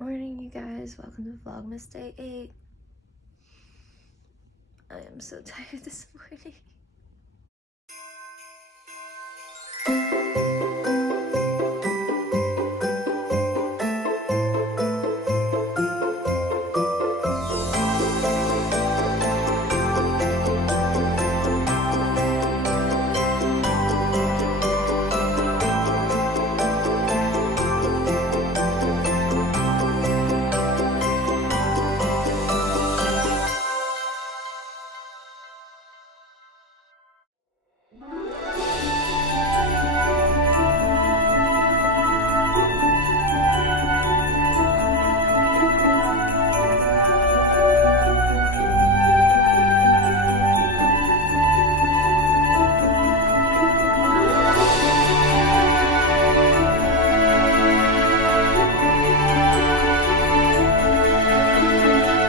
Morning, you guys. Welcome to Vlogmas Day 8. I am so tired this morning.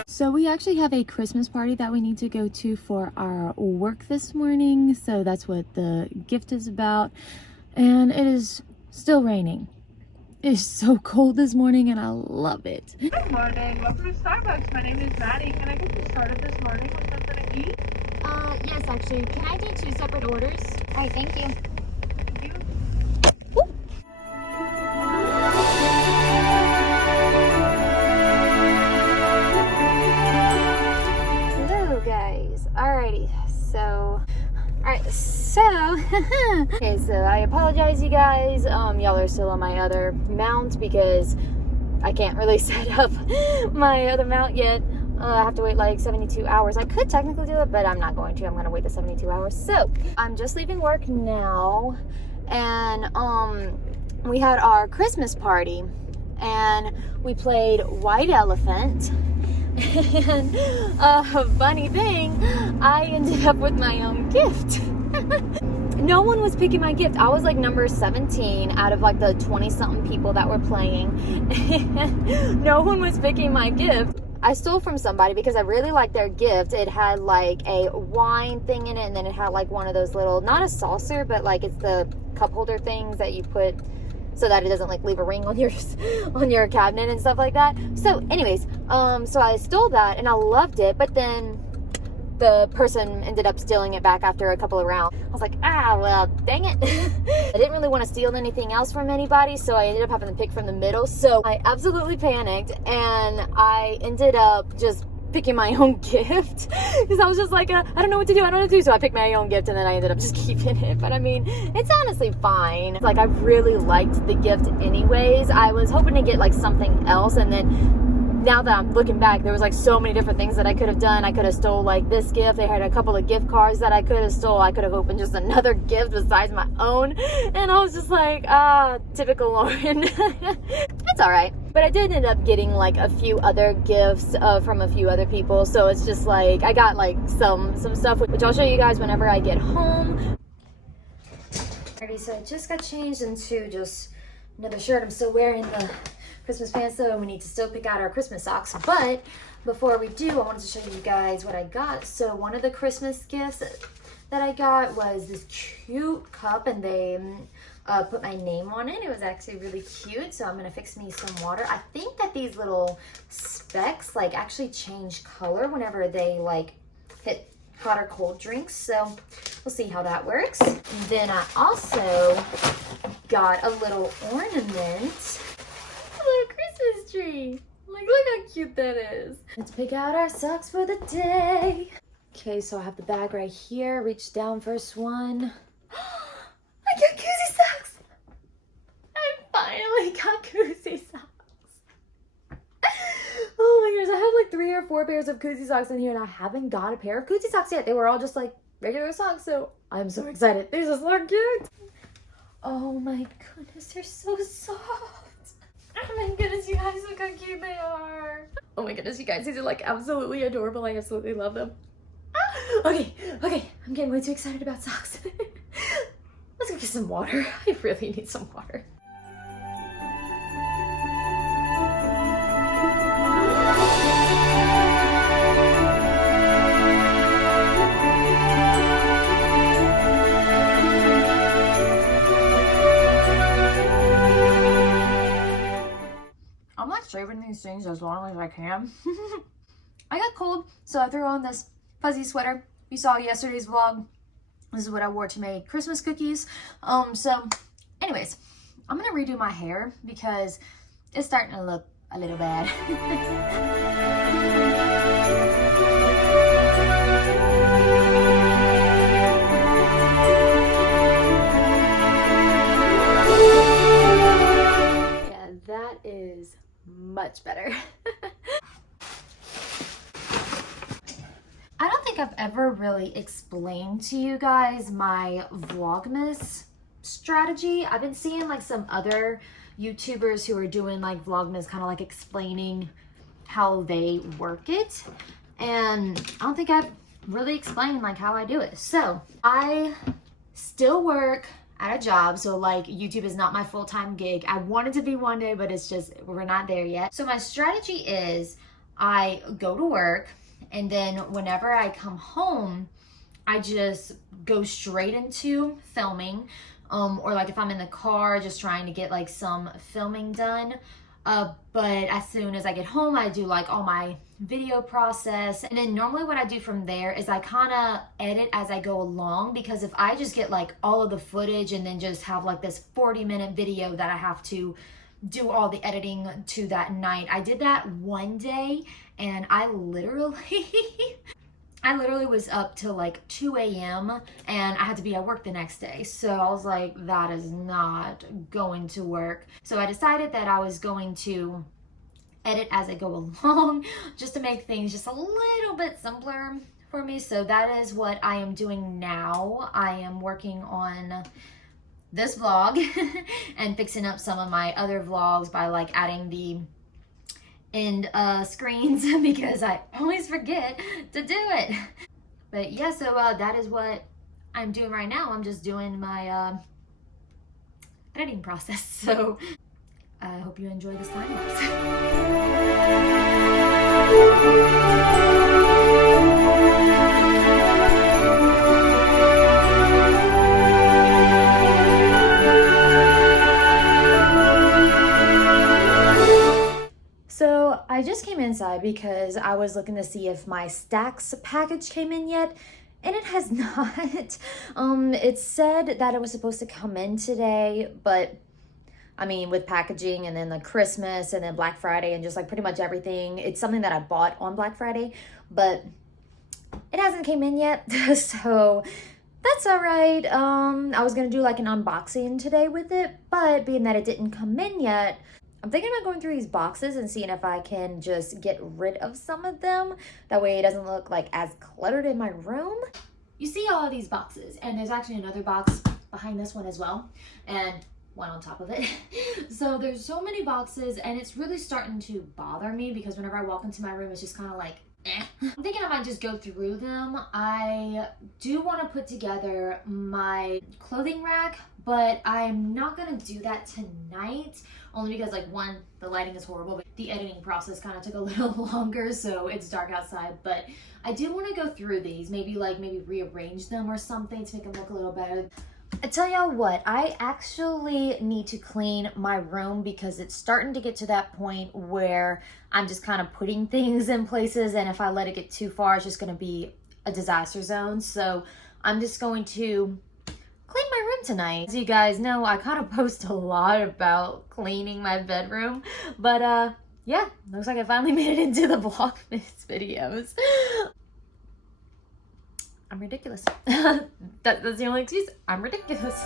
So we actually have a Christmas party that we need to go to for our work this morning. So that's what the gift is about. And it is still raining. It is so cold this morning and I love it. Good morning. Welcome to Starbucks. My name is Maddie. Can I get you started this morning with something to eat? Yes, actually. Can I do 2 separate orders? All right, thank you. Thank you. Hello, guys. Alrighty, so... okay, so I apologize, you guys. Y'all are still on my other mount because I can't really set up my other mount yet. I have to wait like 72 hours. I could technically do it, but I'm not going to. I'm going to wait the 72 hours. So, I'm just leaving work now, and we had our Christmas party, and we played White Elephant. And funny thing, I ended up with my own gift. No one was picking my gift. I was like number 17 out of like the 20 something people that were playing. No one was picking my gift. I stole from somebody because I really liked their gift. It had like a wine thing in it, and then it had like one of those little, not a saucer, but like it's the cup holder things that you put so that it doesn't like leave a ring on your cabinet and stuff like that. So anyways, so I stole that and I loved it, but then the person ended up stealing it back after a couple of rounds. I was like, well, dang it. I didn't really want to steal anything else from anybody, so I ended up having to pick from the middle. So I absolutely panicked, and I ended up just picking my own gift because I was just like, I don't know what to do. I don't know what to do. So I picked my own gift, and then I ended up just keeping it. But I mean, it's honestly fine. Like, I really liked the gift anyways. I was hoping to get like something else, and then now that I'm looking back, there was like so many different things that I could have done. I could have stole like this gift. They had a couple of gift cards that I could have stole. I could have opened just another gift besides my own. And I was just like, typical Lauren. It's all right. But I did end up getting like a few other gifts from a few other people. So it's just like, I got like some stuff, which I'll show you guys whenever I get home. Alrighty, so I just got changed into just another shirt. I'm still wearing the Christmas pants, so we need to still pick out our Christmas socks. But before we do, I wanted to show you guys what I got. So one of the Christmas gifts that I got was this cute cup, and they put my name on it. It was actually really cute, so I'm gonna fix me some water. I think that these little specks like actually change color whenever they like hit hot or cold drinks, so we'll see how that works. And then I also got a little ornament, a little Christmas tree. Like, look how cute that is. Let's pick out our socks for the day. Okay, so I have the bag right here. Reach down, first one. I got koozie socks. I finally got koozie socks. Oh my goodness, I have like 3 or 4 pairs of koozie socks in here, and I haven't got a pair of koozie socks yet. They were all just like regular socks, so I'm so excited. These are so cute. Oh my goodness, they're so soft. Oh my goodness, you guys, look how cute they are. Oh my goodness, you guys, these are like absolutely adorable. I absolutely love them. Okay, I'm getting way too excited about socks. Let's go get some water. I really need some water. saving these things as long as I can. I got cold, so I threw on this fuzzy sweater. You saw yesterday's vlog. This is what I wore to make Christmas cookies. So anyways, I'm gonna redo my hair because it's starting to look a little bad. Yeah, that is much better. I don't think I've ever really explained to you guys my Vlogmas strategy. I've been seeing like some other YouTubers who are doing like Vlogmas, kind of like explaining how they work it, and I don't think I've really explained like how I do it. So I still work at a job, so like YouTube is not my full-time gig. I want it to be one day, but it's just we're not there yet. So my strategy is I go to work, and then whenever I come home, I just go straight into filming. Or like if I'm in the car just trying to get like some filming done. But as soon as I get home, I do like all my video process. And then normally what I do from there is I kind of edit as I go along, because if I just get like all of the footage and then just have like this 40-minute video that I have to do all the editing to that night. I did that one day and I literally was up till like 2 a.m. and I had to be at work the next day. So I was like, that is not going to work. So I decided that I was going to edit as I go along just to make things just a little bit simpler for me. So that is what I am doing now. I am working on this vlog and fixing up some of my other vlogs by like adding the end screens because I always forget to do it. But yeah, so that is what I'm doing right now. I'm just doing my editing process. So I hope you enjoy this time lapse. I just came inside because I was looking to see if my Stacks package came in yet, and it has not. It said that it was supposed to come in today, but I mean, with packaging and then the Christmas and then Black Friday and just like pretty much everything, it's something that I bought on Black Friday, but it hasn't came in yet. So that's all right. I was gonna do like an unboxing today with it, but being that it didn't come in yet, I'm thinking about going through these boxes and seeing if I can just get rid of some of them. That way it doesn't look like as cluttered in my room. You see all of these boxes, and there's actually another box behind this one as well, and one on top of it. So there's so many boxes, and it's really starting to bother me because whenever I walk into my room, it's just kind of like, eh. I'm thinking I might just go through them. I do want to put together my clothing rack, but I'm not gonna do that tonight, only because like one, the lighting is horrible, but the editing process kind of took a little longer, so it's dark outside. But I do want to go through these, maybe rearrange them or something to make them look a little better. I tell y'all what, I actually need to clean my room because it's starting to get to that point where I'm just kind of putting things in places, and if I let it get too far, it's just going to be a disaster zone. So I'm just going to clean my room tonight. As you guys know, I kind of post a lot about cleaning my bedroom, but yeah, looks like I finally made it into the Vlogmas videos. I'm ridiculous. That's the only excuse. I'm ridiculous.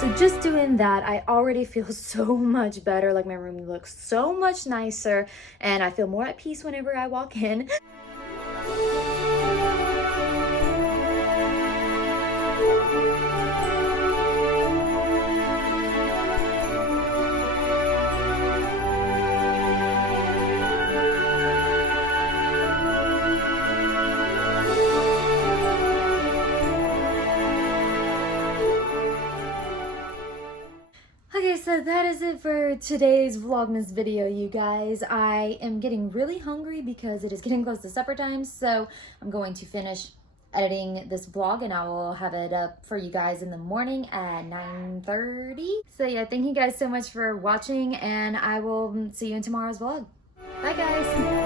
So just doing that, I already feel so much better. Like my room looks so much nicer, and I feel more at peace whenever I walk in. So that is it for today's Vlogmas video, you guys. I am getting really hungry because it is getting close to supper time, so I'm going to finish editing this vlog and I will have it up for you guys in the morning at 9:30. So yeah, thank you guys so much for watching and I will see you in tomorrow's vlog. Bye guys!